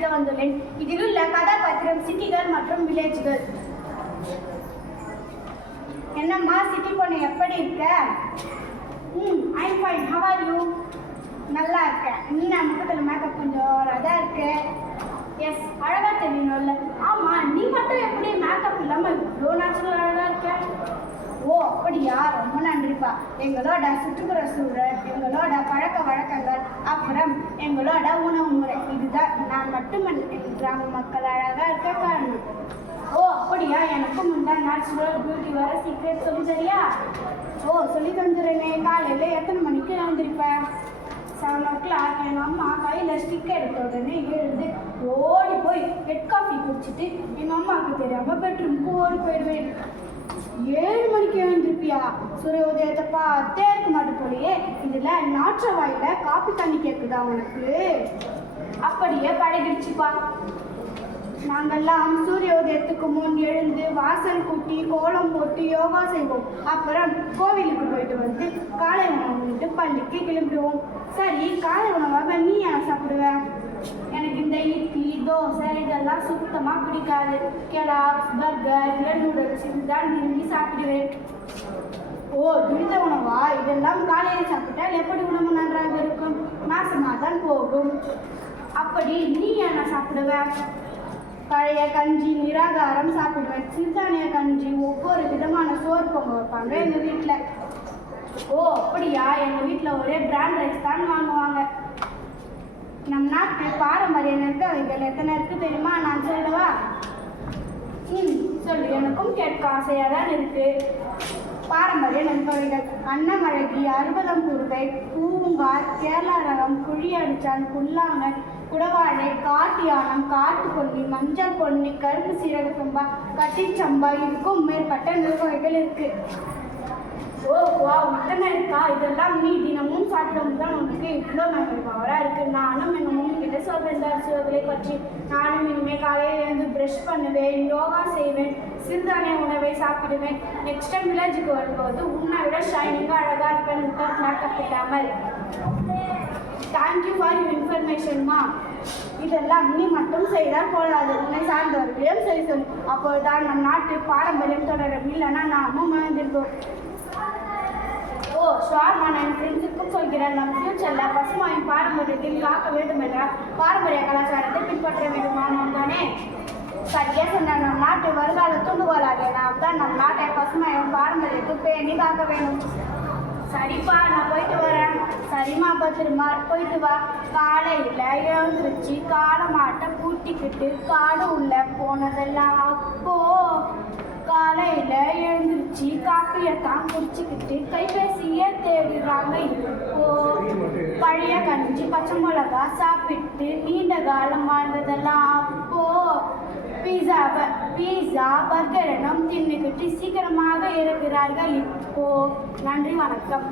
நடிக்க வந்துள்ளேன். இதில் உள்ள கதாபாத்திரம் சிட்டிகள் மற்றும் வில்லேஜ்கள். என்னம்மா சிட்டி பொண்ணு எப்படி இருக்க? I'm fine. How are you? நல்லா இருக்கேன். நீ நான் முகத்தில் மேக்கப் கொஞ்சம் அழகாக இருக்கு. எஸ், அழகாக தெரியணும்ல. ஆமாம், நீ மட்டும் எப்படி மேக்கப் இல்லாமல் இவ்வளோ நேச்சுரல் அழகாக இருக்க? ஓ அப்படியா, ரொம்ப நன்றிப்பா. எங்களோட சுற்றுப்புற சூழல், எங்களோட பழக்க வழக்கங்கள், அப்புறம் எங்களோட உணவு முறை, இதுதான் நான் மட்டுமல்ல கிராம மக்கள் அழகாக இருக்க காரணம். ஓ அப்படியா, எனக்கும் முந்தா நேச்சுரல் பியூட்டி வர சீக்ரெட் சொல்லி சரியா? ஓ சொல்லி தந்துடுறேனே. காலையில் எத்தனை மணிக்கு எழுந்திருப்பேன்? 7 o'clock. எங்கள் அம்மா கையில் ஸ்டிக் எடுத்த உடனே எழுந்து ஓடி போய் ஹெட் காஃபி குடிச்சிட்டு எங்கள் அம்மாவுக்கு தெரியாமல் பெட்ரூமுக்கு ஓடி போயிடுவேன். 7 மணிக்கு எழுந்திருப்பியா? சூரிய உதயத்தை பார்த்தே இருக்க மாட்டேன் போலையே. இதில் நாற்ற வாயில் காப்பி தண்ணி கேட்குதா உனக்கு? அப்படியே பழகிடுச்சுப்பா. நாங்கள்லாம் சூரிய உதயத்துக்கு முன் எழுந்து வாசல் கூட்டி கோலம் போட்டு யோகா செய்வோம். அப்புறம் கோவிலுக்கு போயிட்டு வந்து காலை உணவு பள்ளிக்கு கிளம்பிடுவோம். சரி, காலை உணவாக நீ என்ன சாப்பிடுவ? எனக்கு இந்த இட்லி தோசை இதெல்லாம் சுத்தமாக பிடிக்காது. கெலாக்ஸ் பர்கர் இல்லை நூடுல்ஸ் இதுதான் விரும்பி சாப்பிடுவேன். ஓ துரித உணவா? இதெல்லாம் காலையில் சாப்பிட்டால் எப்படி உணவு நன்றாக இருக்கும்? மாசமாக தான் போகும். அப்படி நீ என்ன சாப்பிடுவ? பழைய கஞ்சி நிராகாரம் சாப்பிடுவேன். சிறுதானிய கஞ்சி, ஒவ்வொரு விதமான சோறு பொங்க வைப்பாங்க எங்கள் வீட்டில். ஓ அப்படியா, எங்கள் வீட்டில் ஒரே பிராண்ட் ரைஸ் தான் வாங்குவாங்க. நம் நாட்டு பாரம்பரிய நெற்கவைகள் எத்தனை இருக்கு தெரியுமா? நான் சொல்லவா? சொல்லு, எனக்கும் கேட்க ஆசையாக தான் இருக்கு. பாரம்பரிய நெற்கவைகள்: அன்னமழகி, அறுபதம் குருவை, பூங்கார், கேரளா ரகம், குழியடிச்சான், புல்லாங்கல், குடவாழை, காட்டியானம், காட்டு பொன்னி, மஞ்சள் பொன்னி, கரும்பு சீரக சம்பா, கட்டிச்சம்பா, இதுக்கும் மேற்பட்ட நெற்கவைகள் இருக்கு. ஓ வா, இத்தனை இருக்கா? இதெல்லாம் நீ தினமும் சாப்பிடும் தான் உனக்கு இவ்வளோ மெமரி பவராக இருக்குது. நானும் எங்கள் மம்மி கிட்ட சொல்கிறேன் இந்த அரிசிகளை பற்றி. நானும் இனிமேல் காலையில் எழுந்து ப்ரஷ் பண்ணுவேன், யோகா செய்வேன், சிறுதானிய உணவை சாப்பிடுவேன். நெக்ஸ்ட் டைம் வில்லேஜுக்கு வரும்போது உன்னை விட ஷைனிங்காக அழகாக இருப்பேன், வித்தவுட் மேக்கப் இல்லாமல். தேங்க்யூ ஃபார் யூ இன்ஃபர்மேஷன்மா. இதெல்லாம் நீ மட்டும் செய்தால் போதாது, உன்னை சார்ந்தவர்களையும் செய்ய சொல்லு. அப்போதுதான் நம் நாட்டு பாரம்பரியம் தொடரும். இல்லைன்னா நாமும் மறந்திருக்கோம். ஓ ஷார்மா, நான் என் ஃப்ரெண்ட்ஸுக்கும் சொல்கிறேன். நம் ஃபியூச்சரில் பசுமாயின் பாரம்பரியத்தில் காக்க வேண்டும் என்றால் பாரம்பரிய கலாச்சாரத்தை பின்பற்ற வேண்டுமானோம் தானே? சரியா சொன்ன. நம் நாட்டு வருங்கால தூண்டுகோலாக நாம் தான் நம் நாட்டை பசுமாயின் பாரம்பரியத்தை பேணி காக்க வேண்டும். சரிப்பா, நான் போயிட்டு வரேன். சரிம்மா, பத்திரமா போயிட்டு வா. காலையில் எழுந்திருச்சு காலை மாட்டை பூட்டிக்கிட்டு காடு உள்ள போனதெல்லாம் அப்போ. காலையில் எழுந்திருச்சு காப்பியை தான் குடிச்சிக்கிட்டு கைபேசியே தேடுறாங்க இப்போ. பழைய கஞ்சி பச்சை மிளகா சாப்பிட்டு நீண்ட காலம் வாழ்ந்ததெல்லாம் அப்போ. பீஸா பர்கர் எல்லாம் தின்னுக்கிட்டு சீக்கிரமாக இருக்கிறார்கள் இப்போ. நன்றி, வணக்கம்.